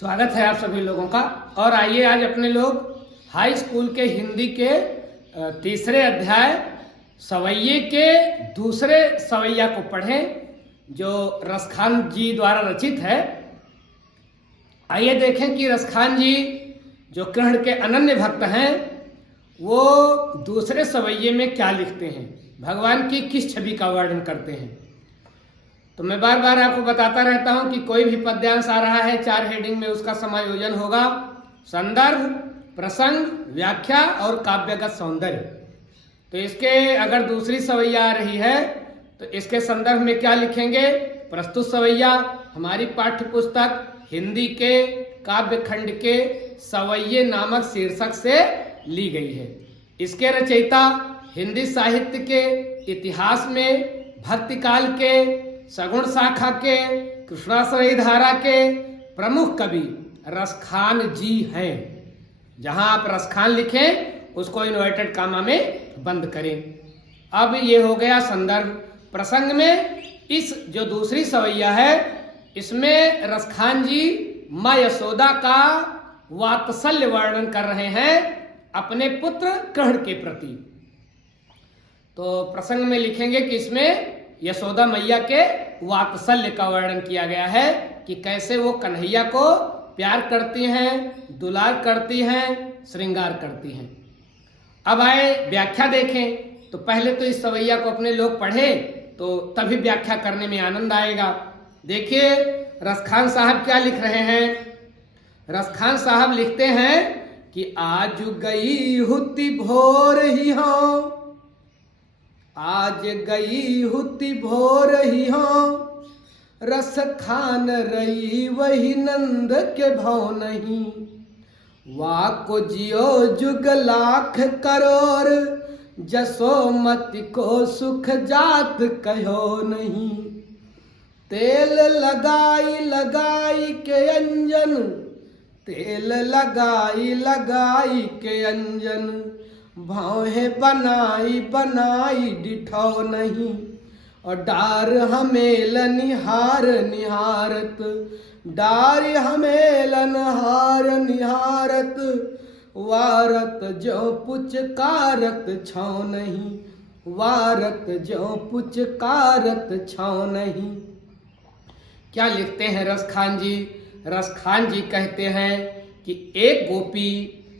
स्वागत है आप सभी लोगों का। और आइए आज अपने लोग हाई स्कूल के हिंदी के तीसरे अध्याय सवैये के दूसरे सवैया को पढ़ें, जो रसखान जी द्वारा रचित है। आइए देखें कि रसखान जी जो कृष्ण के अनन्य भक्त हैं, वो दूसरे सवैये में क्या लिखते हैं, भगवान की किस छवि का वर्णन करते हैं। तो मैं बार बार आपको बताता रहता हूं कि कोई भी पद्यांश आ रहा है, 4 हेडिंग में उसका समायोजन होगा: संदर्भ, प्रसंग, व्याख्या और काव्यगत सौंदर्य। तो इसके अगर दूसरी सवैया आ रही है तो इसके संदर्भ में क्या लिखेंगे? प्रस्तुत सवैया हमारी पाठ्य पुस्तक हिंदी के काव्य खंड के सवैये नामक शीर्षक से ली गई है। इसके रचयिता हिंदी साहित्य के इतिहास में भक्ति काल के, सगुण शाखा के, कृष्णाश्रयी धारा के प्रमुख कवि रसखान जी हैं। जहां आप रसखान लिखें उसको इन्वर्टेड कामा में बंद करें। अब ये हो गया संदर्भ। प्रसंग में इस जो दूसरी सवैया है, इसमें रसखान जी माँ यशोदा का वात्सल्य वर्णन कर रहे हैं अपने पुत्र कृष्ण के प्रति। तो प्रसंग में लिखेंगे कि इसमें यशोदा मैया के वात्सल्य का वर्णन किया गया है कि कैसे वो कन्हैया को प्यार करती हैं, दुलार करती हैं, श्रृंगार करती हैं। अब आए व्याख्या देखें। तो पहले तो इस सवैया को अपने लोग पढ़े तो तभी व्याख्या करने में आनंद आएगा। देखिए रसखान साहब क्या लिख रहे हैं। रसखान साहब लिखते हैं कि आज गई हुती भोर ही हो, आज गई हुती भोर ही हो, रस खान रही वही नंद के भाव नहीं, वाको जियो जुग लाख करोड़, जसोमति को सुख जात कहो नहीं। तेल लगाई लगाई के अंजन, तेल लगाई लगाई के अंजन, भावे बनाई बनाई डिठो नहीं, और डार हमेल निहार निहारत, डार हमेल निहार निहारत, वारत जो पुचकारत छाव नहीं, वारत जो पुचकारत छाव नहीं। क्या लिखते हैं रसखान जी? रसखान जी कहते हैं कि एक गोपी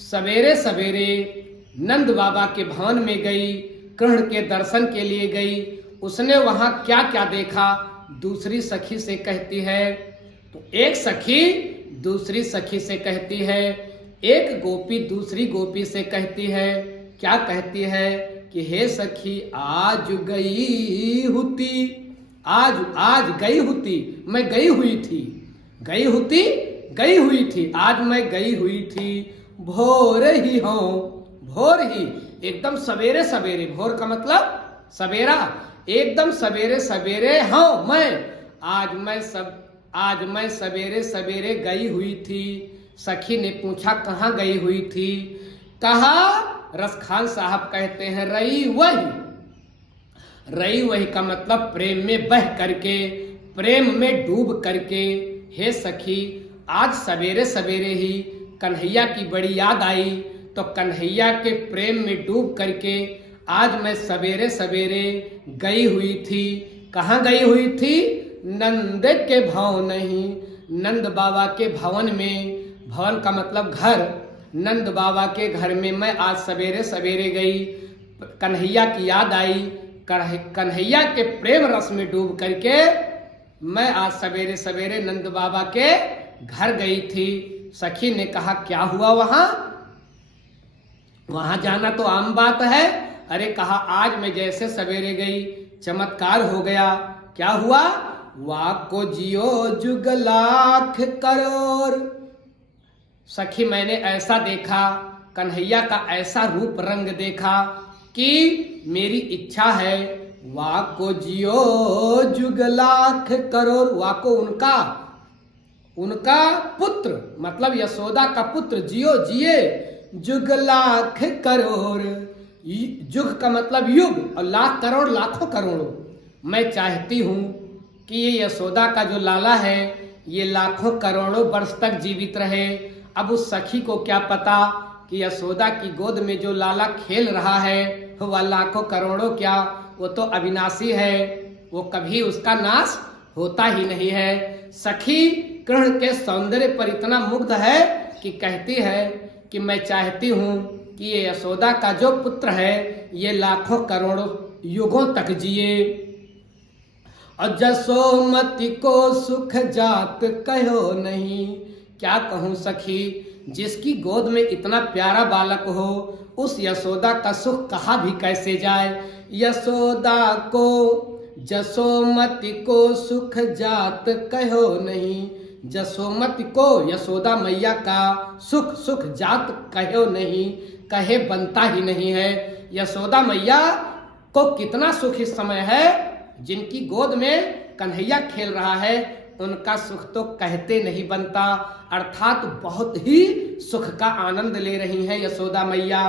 सवेरे सवेरे नंद बाबा के भवन में गई, कृष्ण के दर्शन के लिए गई। उसने वहां क्या क्या देखा दूसरी सखी से कहती है। तो एक सखी दूसरी सखी से कहती है, एक गोपी दूसरी गोपी से कहती है। क्या कहती है कि हे सखी आज गई हुती, आज गई हुती, मैं गई हुई थी, गई हुती गई हुई थी, आज मैं गई हुई थी, भोर ही हो, भोर ही एकदम सवेरे सवेरे, भोर का मतलब सवेरा, एकदम सवेरे सवेरे हाँ आज मैं सवेरे सवेरे गई हुई थी। सखी ने पूछा कहाँ गई हुई थी? कहा रसखान साहब कहते हैं रई वही। रई वही का मतलब प्रेम में बह करके, प्रेम में डूब करके। हे सखी आज सवेरे सवेरे ही कन्हैया की बड़ी याद आई, तो कन्हैया के प्रेम में डूब करके आज मैं सवेरे सवेरे गई हुई थी। कहाँ गई हुई थी? नंद के भवन नहीं, नंद बाबा के भवन में। भवन का मतलब घर। नंद बाबा के घर में मैं आज सवेरे सवेरे गई, कन्हैया की याद आई, कन्हैया के प्रेम रस में डूब करके मैं आज सवेरे सवेरे नंद बाबा के घर गई थी। सखी ने कहा क्या हुआ वहां? वहां जाना तो आम बात है। अरे कहा आज मैं जैसे सवेरे गई चमत्कार हो गया। क्या हुआ? वाको जियो जुग लाख करोड़। सखी मैंने ऐसा देखा, कन्हैया का ऐसा रूप रंग देखा कि मेरी इच्छा है वाको जियो जुग लाख करोड़। वाको उनका पुत्र मतलब यशोदा का पुत्र, जियो जिए जुग लाख करोड़। जुग का मतलब युग और लाख करोड़ लाखों करोड़ों। मैं चाहती हूँ कि ये यशोदा का जो लाला है, ये लाखों करोड़ों वर्ष तक जीवित रहे। अब उस सखी को क्या पता कि यशोदा की गोद में जो लाला खेल रहा है वह लाखों करोड़ों क्या, वो तो अविनाशी है, वो कभी उसका नाश होता ही नहीं है। सखी कृष्ण के सौंदर्य पर इतना मुग्ध है कि कहती है कि मैं चाहती हूँ कि ये यशोदा का जो पुत्र है ये लाखों करोड़ों युगों तक जिए। और जसोमती को सुख जात कहो नहीं। क्या कहूँ सखी, जिसकी गोद में इतना प्यारा बालक हो उस यशोदा का सुख कहा भी कैसे जाए। यशोदा को जसोमती को सुख जात कहो नहीं। जसोमती को यशोदा मैया का सुख सुख जात कहो नहीं, कहे बनता ही नहीं है। यशोदा मैया को कितना सुख इस समय है, जिनकी गोद में कन्हैया खेल रहा है उनका सुख तो कहते नहीं बनता, अर्थात बहुत ही सुख का आनंद ले रही हैं यशोदा मैया।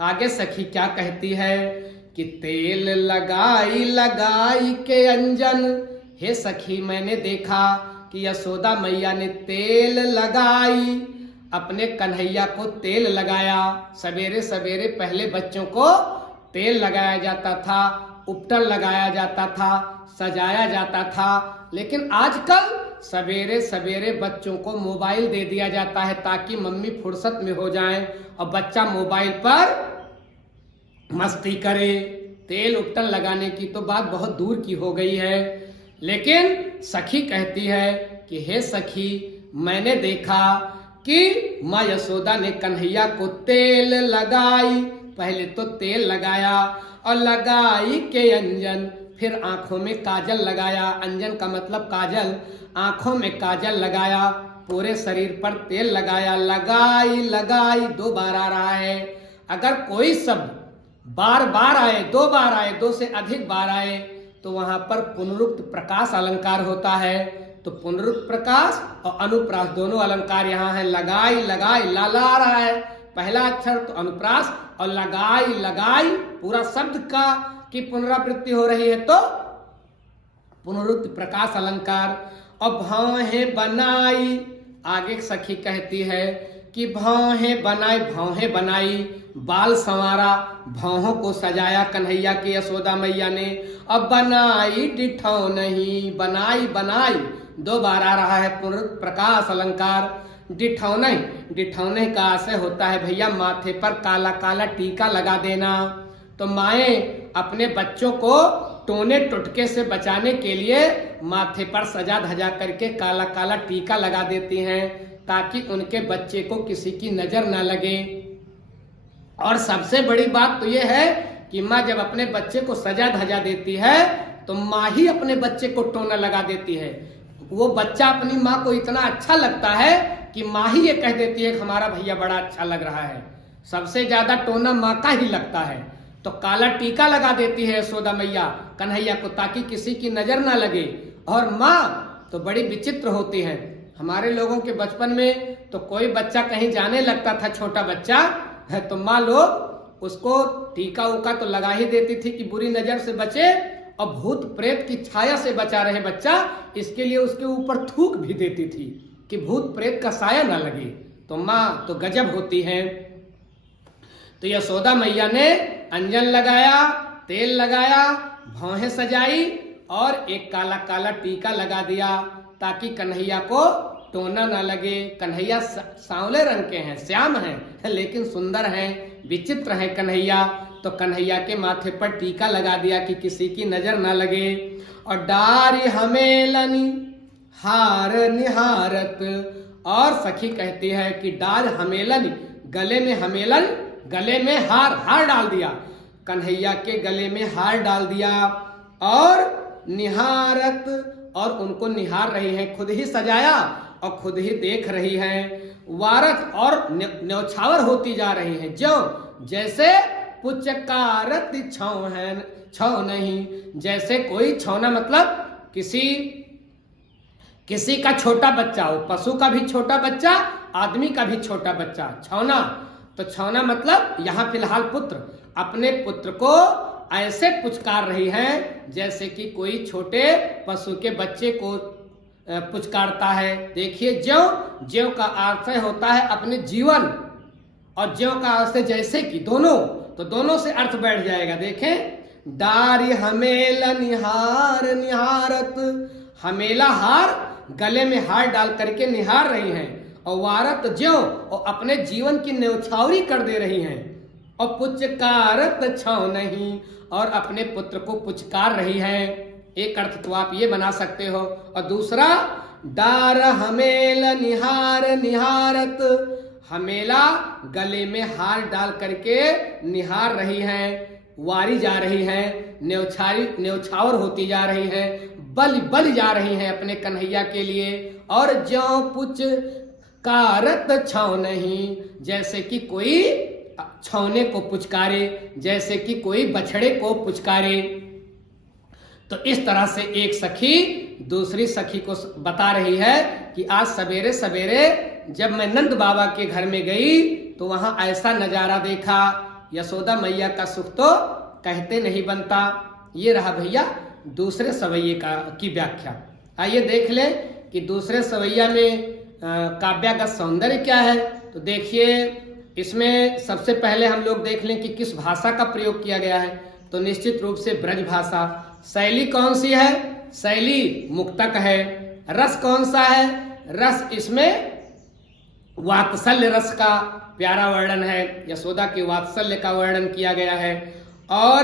आगे सखी क्या कहती है कि तेल लगाई लगाई के अंजन। हे सखी, मैंने देखा कि यशोदा मैया ने तेल लगाई, अपने कन्हैया को तेल लगाया। सवेरे सवेरे पहले बच्चों को तेल लगाया जाता था, उपटन लगाया जाता था, सजाया जाता था, लेकिन आजकल सवेरे सवेरे बच्चों को मोबाइल दे दिया जाता है ताकि मम्मी फुर्सत में हो जाएं और बच्चा मोबाइल पर मस्ती करे। तेल उपटन लगाने की तो बात बहुत दूर की हो गई है। लेकिन सखी कहती है कि हे सखी, मैंने देखा कि माँ यशोदा ने कन्हैया को तेल लगाई। पहले तो तेल लगाया और लगाई के अंजन, फिर आंखों में काजल लगाया। अंजन का मतलब काजल, आंखों में काजल लगाया, पूरे शरीर पर तेल लगाया। लगाई लगाई 2 बार आ रहा है। अगर कोई शब्द बार बार आए, 2 बार आए, 2 से अधिक बार आए तो वहां पर पुनरुक्त प्रकाश अलंकार होता है। तो पुनरुक्त प्रकाश और अनुप्रास दोनों अलंकार यहाँ है। लगाई लगाई लाला आ रहा है, पहला अक्षर तो अनुप्रास, और लगाई लगाई पूरा शब्द का की पुनरावृत्ति हो रही है तो पुनरुक्त प्रकाश अलंकार। और भौहें बनाई, आगे सखी कहती है कि भौहें बनाई, भौहें बनाई, बाल संवारा, भौहों को सजाया कन्हैया की यशोदा मैया ने। अब बनाई डिठौ नहीं, बनाई बनाई 2 बार आ रहा है पुनरुक्त प्रकाश अलंकार। डिठौने, डिठौने का आशय होता है भैया माथे पर काला काला टीका लगा देना। तो माएँ अपने बच्चों को टोने टुटके से बचाने के लिए माथे पर सजा धजा करके काला काला टीका लगा देती हैं ताकि उनके बच्चे को किसी की नजर ना लगे। और सबसे बड़ी बात तो यह है कि माँ जब अपने बच्चे को सजा धजा देती है तो माँ ही अपने बच्चे को टोना लगा देती है। वो बच्चा अपनी माँ को इतना अच्छा लगता है कि माँ ही ये कह देती है कि हमारा भैया बड़ा अच्छा लग रहा है। सबसे ज्यादा टोना माँ का ही लगता है। तो काला टीका लगा देती है यशोदा मैया कन्हैया को ताकि किसी की नजर ना लगे। और माँ तो बड़ी विचित्र होती है। हमारे लोगों के बचपन में तो कोई बच्चा कहीं जाने लगता था, छोटा बच्चा है, तो माँ लोग उसको टीका उका तो लगा ही देती थी कि बुरी नजर से बचे, और भूत प्रेत की छाया से बचा रहे बच्चा, इसके लिए उसके ऊपर थूक भी देती थी कि भूत प्रेत का साया ना लगे। तो माँ तो गजब होती है। तो यशोदा मैया ने अंजन लगाया, तेल लगाया, भौहें सजाई और एक काला काला टीका लगा दिया ताकि कन्हैया को टोना ना लगे। कन्हैया सांवले रंग के हैं, श्याम हैं, लेकिन सुंदर हैं, विचित्र हैं कन्हैया। तो कन्हैया के माथे पर टीका लगा दिया कि किसी की नजर ना लगे। और डारी हमेलनी हार निहारत, और सखी कहती है कि डार हमेलन, गले में हमेलन, गले में हार, हार डाल दिया, कन्हैया के गले में हार डाल दिया। और निहारत, और उनको निहार रही है, खुद ही सजाया और खुद ही देख रही है। वारत, और न्यौछावर होती जा रही है, जो जैसे पुचकारत छौ है, छौ नहीं, जैसे कोई छौना मतलब किसी का छोटा बच्चा हो, पशु का भी छोटा बच्चा, आदमी का भी छोटा बच्चा, छौना। तो छौना मतलब यहाँ फिलहाल पुत्र अपने पुत्र को ऐसे पुचकार रही है जैसे कि कोई छोटे पशु के बच्चे को पुचकारता है। देखिए, ज्यों ज्यों का अर्थ होता है अपने जीवन, और ज्यों का अर्थ है जैसे कि, दोनों, तो दोनों से अर्थ बैठ जाएगा। देखें, डारी हमेला निहार निहारत, हमेला हार, गले में हार डाल करके निहार रही हैं, और वारत ज्यों, और अपने जीवन की न्यौछावरी कर दे रही हैं, और पुचकारत छौ नहीं, और अपने पुत्र को पुचकार रही हैं। एक अर्थ तो आप ये बना सकते हो। और दूसरा, डार हमेला निहार निहारत, हमेला गले में हार डाल करके निहार रही हैं, वारी जा रही हैं, न्यौछावर होती जा रही हैं, बल जा रही हैं अपने कन्हैया के लिए। और ज्यों पुचकारत छौ नहीं, जैसे कि कोई छौने को पुचकारे, जैसे कि कोई बछड़े को पुचकारे। तो इस तरह से एक सखी दूसरी सखी को बता रही है कि आज सवेरे सवेरे जब मैं नंद बाबा के घर में गई तो वहां ऐसा नजारा देखा, यशोदा मैया का सुख तो कहते नहीं बनता। ये रहा भैया दूसरे सवैये की व्याख्या। आइए देख ले कि दूसरे सवैया में काव्य का सौंदर्य क्या है। तो देखिए, इसमें सबसे पहले हम लोग देख लें कि किस भाषा का प्रयोग किया गया है। तो निश्चित रूप से ब्रज भाषा। शैली कौन सी है? शैली मुक्तक है। रस कौन सा है? रस इसमें वात्सल्य रस का प्यारा वर्णन है, यशोदा के वात्सल्य का वर्णन किया गया है। और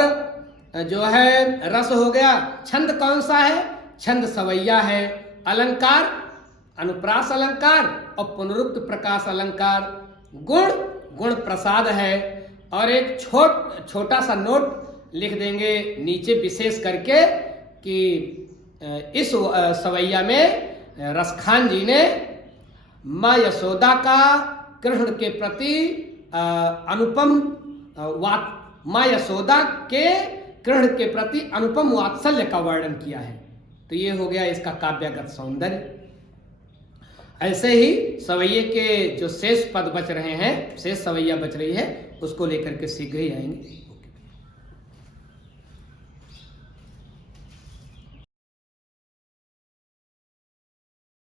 जो है रस हो गया। छंद कौन सा है? छंद सवैया है। अलंकार अनुप्रास अलंकार और पुनरुक्त प्रकाश अलंकार। गुण गुण प्रसाद है। और एक छोटा सा नोट लिख देंगे नीचे विशेष करके कि इस सवैया में रसखान जी ने माँ यशोदा का कृष्ण के प्रति अनुपम माँ यशोदा के कृष्ण के प्रति अनुपम वात्सल्य का वर्णन किया है। तो ये हो गया इसका काव्यगत सौंदर्य। ऐसे ही सवैये के जो शेष पद बच रहे हैं, शेष सवैया बच रही है, उसको लेकर के शीघ्र ही आएंगे।